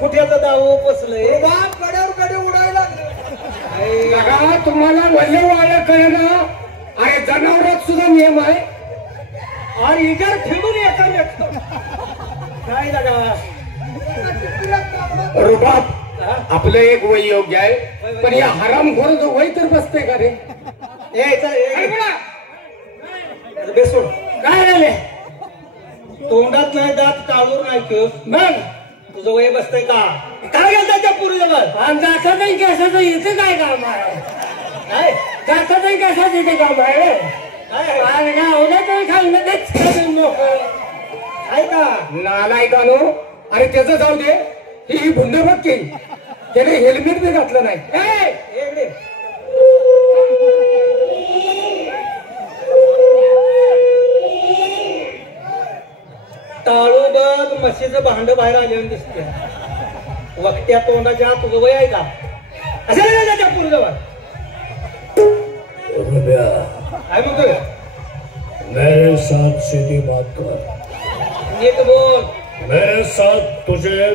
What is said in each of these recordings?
खुट्याचा दाव बसलंय बाप कड्यावर कडे उडायला लागले. तुम्हाला वल्ले वाळ्या कळणं अरे जनावरात सुद्धा नियम आहे आणि इतर फिरून एका व्यक्त काय लागा रुबाब आपलं एक वय योग्य आहे पण या हरामखोर जो वय तर बसते का रे बेसून काय झाले तोंडात नाही दात काढून नाही मग तुझं वय बसतंय का काय गेलं त्या पूर्वीजवळ जाता नाही कशाचं इथे काय काम आहे काय जाता नाही कशाच इथे काम आहे काय आहे का नालाय का नो अरे त्याचं जाऊ दे ही भुंड बघ की त्याने हेल्मेट बी घातलं नाही टाळूबद म्हशीचं भांड बाहेर आलेलं दिसते वक्त्या तोंडाच्या तुझं वय आहे का असेल त्या पूर्वीजवळ काय म्हणतोय मेरे साथ सीधी बात कर नीट बोल मेरे साथ तुझे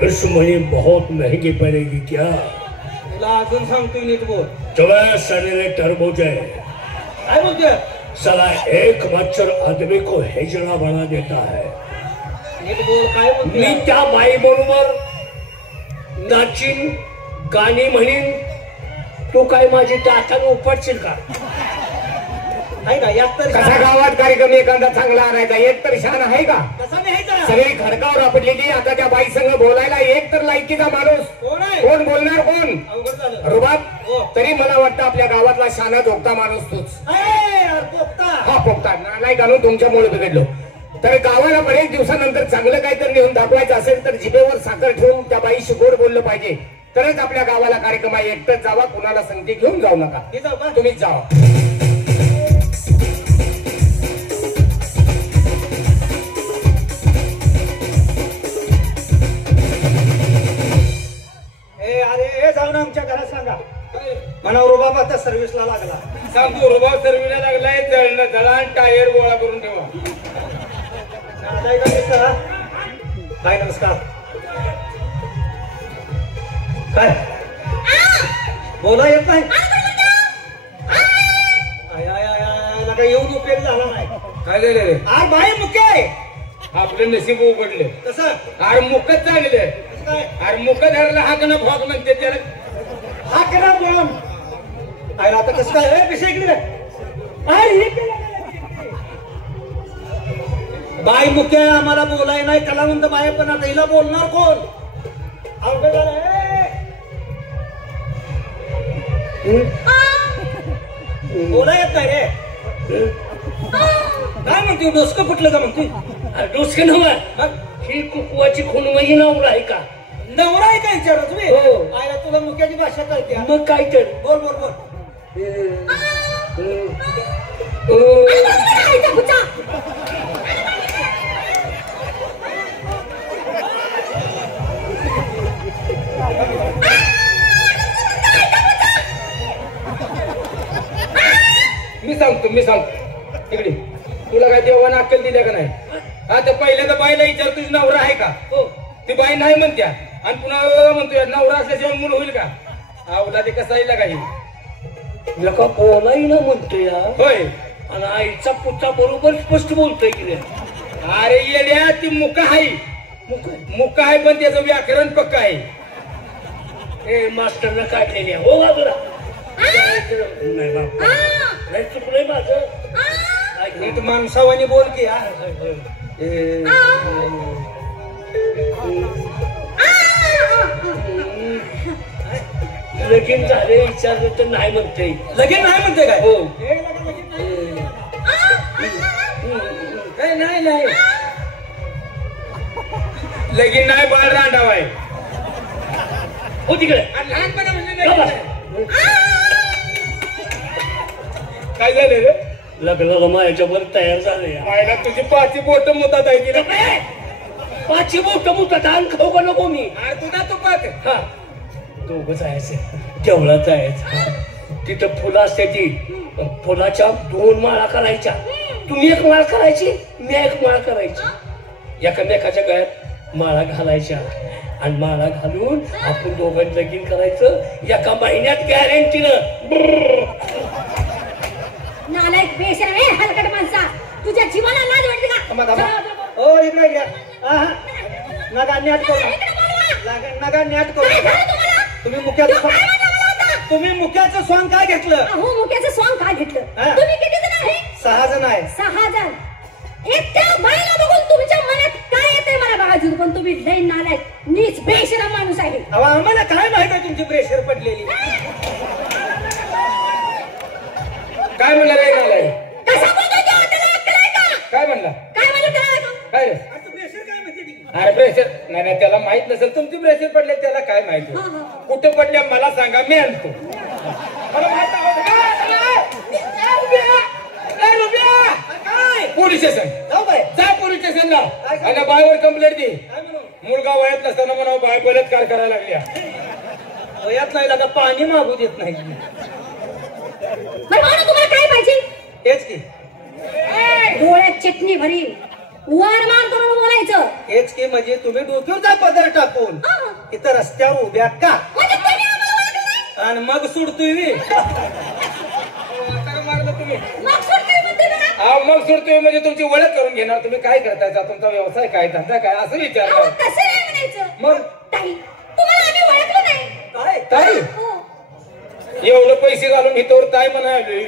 दुश्मनी बहुत महंगी पड़ेगी क्या तुला अजून सांगतोय नीट बोल तुम्हें शरीर टर्बूज है काय बोलतोय साला एक मच्छर आदमी को हेजड़ा बना देता है नीट बोल काय मी बोलतोय त्या बाई बरोबर नाचीन गाणी म्हणीन तू काय माझी टाकाने उपटशील का आहे का यात तर कसा गावात कार्यक्रम एखादा चांगला आणायचा एक तर शान आहे का कसा नाही सगळी खडकावर आपटलेली आता त्या बाई संग बोलायला एक तर लायकीचा माणूस कोण आहे कोण बोलणार कोण अवघड झालं रुबाब हो. तरी मला वाटतं आपल्या गावातला शाना झोपता माणूस तूच पोपटा हा पोपटा नालाय घालून तुमच्यामुळे बिघडलो तर गावाला बरेच दिवसानंतर चांगलं काहीतरी नेऊन दाखवायचं असेल तर जिभेवर साखर ठेवून त्या बाईशी गोड बोललं पाहिजे तरच आपल्या गावाला कार्यक्रम आहे. एकटंच जावा, कुणाला संगती घेऊन जाऊ नका. मी जाऊ का? तुम्हीच जावा. अरे जाऊन आमच्या घरात सांगा म्हणा रुबाब आता सर्व्हिसला लागला. सांगतो रुबाब सर्व्हिसला लागलाय. जळणं जळान टायर गोळा करून ठेवा. काय नमस्कार. काय बोला येत नाही. काय येऊन उपयोग झाला नाही. काय झालं रे? आर बाई मुख्य आहे. आपलं नशीब उघडले. कसं आर मुकच चांगले. काय अरे मुक धरला हा कना भोग म्हणते त्याला. हा करा बोल. अरे आता कसं काय विषय इकडे बाई मुख्य आहे. आम्हाला बोलाय नाही कलावंत बाय पण आता हिला बोलणार कोण? अवघड झालं. बोला येत नाही रे. काय म्हणते डोसकं फुटलं का म्हणते? डोसकं नव्हतं. ही कुकवाची खुणवही नवरा आहे का? नवरा आहे का विचारा तुम्ही? हो. आयला तुला मुख्याची भाषा कळते. मग काय तर बोल बोल बोल. मी सांगतो तिकडे. तुला काय देवानं अक्कल दिल्या का नाही? आता पहिल्यांदा बाईला विचार तुझी नवरा आहे का? हो. ती बाई नाही म्हणत्या आणि पुन्हा म्हणतोय नवरा असल्याशिवाय मुलं होईल का? आवला ते कसा येईल काही. एका बोलाही ना म्हणतोय होय. आणि आईचा पुत्ता बरोबर स्पष्ट बोलतोय की रे. अरे येड्या ती मुका आहे. मुका आहे पण त्याचं व्याकरण पक्का आहे. ए मास्टरनं काढलेली आहे. हो बाजूला नाही बाप नाही चुकलंय माझं. नीट माणसावानी बोल की. लगीन झाले विचारलं तर नाही म्हणते. लगीन नाही म्हणते काय? हो. नाही नाही लगीन नाही बाळ रांडाव आहे. हो तिकडे लहानपणापासून काय झालं रे? लग्नाला माझ्या वर तयार झाले. पाहिला तुझी पाची बोट मुतात आहे की पाचशे बोट मुतात आण खाऊ का नको मी? अरे तुझा तुपात. हा दोघं जायचं देवळात जायचं. तिथं फुलं असते ती फुलाच्या 2 माळा करायच्या. तुम्ही एक माळ करायची मी एक माळ करायची. एकामेकाच्या गळ्यात माळा घालायच्या आणि माळा घालून आपण दोघांनी लगीन करायचं. एका महिन्यात गॅरंटीनं. नालायक बेशरम आहे हलकट माणसा. तुझ्या जीवाला लाज वाटते का? हो इकडे घ्या. नगा न्याट करू. नगा न्याट करू. तुम्ही मुख्याचं सॉंग काय घेतलं? हो मुख्याचं सॉंग काय घेतलं? तुम्ही किती जण आहे? 6 जण आहे. 6 जण. एकट्या बाईला बघून तुमच्या मनात काय येतंय मला बघायचं. पण तुम्ही लय नालायक नीच बेशरम माणूस आहे. आम्हाला काय माहित आहे तुमची प्रेशर पडलेली? काय म्हणला रे नालाय? कसा बोलतोय तो? त्याला अक्कल आहे का? काय म्हणला? काय म्हणलं त्याला? काय रे? प्रेशर काय माहिती? अरे प्रेशर नाही त्याला माहित नसेल. तुमची प्रेशर पडले त्याला काय माहिती? कुठे पडल्या मला सांगा मी आणतो. मला पोलीस स्टेशन जाऊ बाय. जा पोलीस स्टेशनला आणि बायवर कंप्लेंट दे. काय म्हणू? मुलगा वयात नसताना म्हणा बाय बलात्कार करायला लागल्या. वयात नाही लागा पाणी मागू देत नाही. तुम्हाला काय पाहिजे? हेच की डोळ्यात चटणी भरी वरमान करून बोलायचं. हेच की म्हणजे तुम्ही डोक्यावर पदर टाकून इथं रस्त्यावर उभ्या का म्हणजे तुम्ही आम्हाला ओळखलं नाही? आणि मग सोडतोय मी. मारलं तुम्ही. मग सोडतोय म्हणते ना? मग सोडतोय म्हणजे तुमची ओळख करून घेणार. तुम्ही काय करताय? तुमचा व्यवसाय काय धंदा काय असं अहो, विचारणार. तसं नाही म्हणायचं. मग ताई तुम्हाला आम्ही ओळखलं नाही. काय ताई हो. एवढं पैसे घालून इथवर ताई म्हणाले.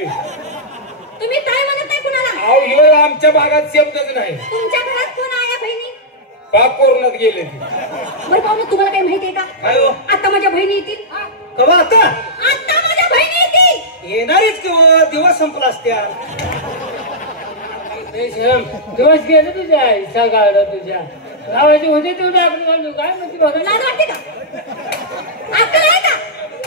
तुम्ही ताई म्हणत नाही कुणाला. अहो ह्यो आमच्या भागात शब्दच नाही. तुमच्या घरात कोण आहे बहिणी? बाप कोरोनात गेले ती. बरं पाहुणं तुम्हाला काही माहितीये का? काय हो? आता माझ्या बहिणी येतील. कवा आता आता माझ्या बहिणी येतील. येणारीच किंवा दिवस संपला असत्या. दिवस गेले तुझ्या आईचा गाडा तुझ्या गावाची होते तेवढं आपण काय म्हणते बघा. लाज वाटते का? अक्कल आहे का?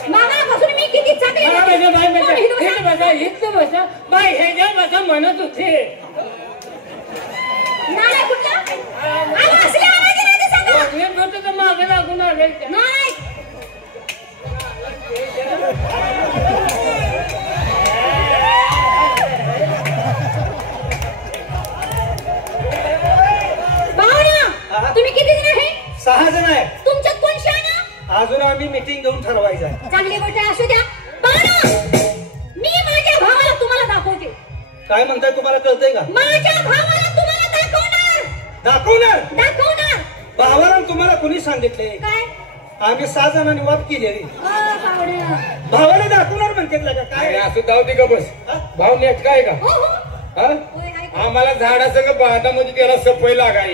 मागापासून मी किती चाकरी बाई कोण हिंदू बसा? इथं बसा बाई ह्याच्या बसा म्हणत होते नालायक कुठला? आला असले आला की नाही ते सांगा. मी म्हणतो तर मागे लागून आले नालायक. भावना, तुम्ही किती जण आहे? 6 जण आहे. तुमच्यात कोण शहाणा? अजून आम्ही मीटिंग घेऊन ठरवायचं आहे. चांगली गोष्ट असू द्या. भावना, मी माझ्या भावाला तुम्हाला दाखवते. काय म्हणताय, तुम्हाला कळतंय का? माझ्या भावाला तुम्हाला दाखवणार. दाखवणार. भावाला तुम्हाला कोणी सांगितले? काय? आम्ही 6 जणांनी वाद केलेली. भावना. भावाला दाखवणार म्हणते का काय काय? असं जाऊ दे का बस. हा? भाव नेट काय का हो हो. हा? होय, आहे का? आम्हाला झाडासंग बांधामध्ये त्याला सफाई लागाय.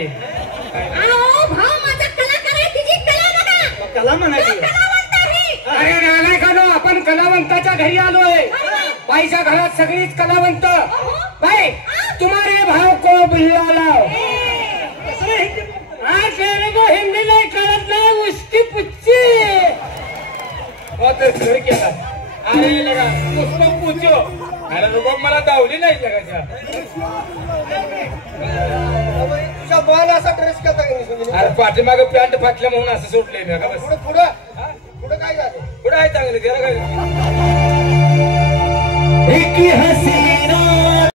अहो, भाव माझा कलाकार आहे. तिची कला बघा. मग कला तो म्हणायची. कलावंत आहे. अरे नालायकानो, आपण कलावंताच्या घरी आलोय. बाईच्या घरात सगळीच कलावंत. बाई, तुम्हारे भाव को बिल्ला आज मेरे को हिंदी नहीं कळत नाही उसकी पुच्ची घर केला. अरे लगा पुष्प पूछो. अरे बाबा मला दावली नाही जगाच्या. तुझ्या बाला असा ड्रेस केला का नाही? अरे पाठीमागे पॅन्ट फाटल्या म्हणून असं सोडलंय मी का बस. पुढं काय झालं? पुढे आहे चांगलं त्याला काय. एक हसीना